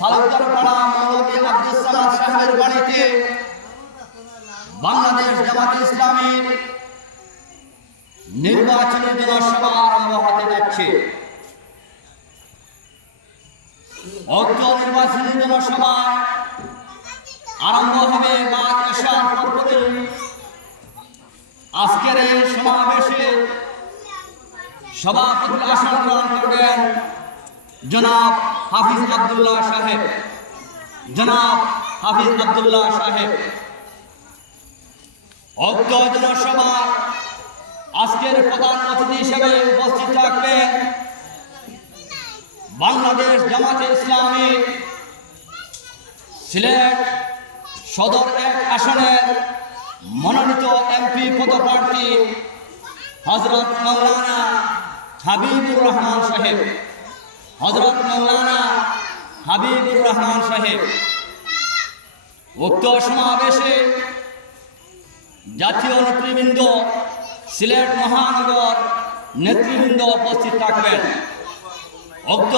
তালুকদারপাড়া মৌলভী আব্দুল সামাদ সাহেবের বাড়িতে বাংলাদেশ জামাতে ইসলামীর নির্বাচনী জনসভা আরম্ভ হতে যাচ্ছে। উক্ত নির্বাচনী জনসভা আরম্ভ হবে বাদ এশার পরপরই। আজকের এই সমাবেশে সভাপতির আসন গ্রহণ করবেন জনাব হাফিজ আব্দুল্লাহ সাহেব। উক্ত জনসভা আজকের প্রধান অতিথি হিসেবে উপস্থিত থাকবেন বাংলাদেশ জামাতে ইসলামী সিলেট সদর 1 আসনের মনোনীত এমপি পদপ্রার্থী হযরত মাওলানা হাবিবুর রহমান সাহেব। উক্ত সমাবেশে জাতীয় নেতৃবৃন্দ, সিলেট মহানগর নেতৃবৃন্দ উপস্থিত থাকবেন। উক্ত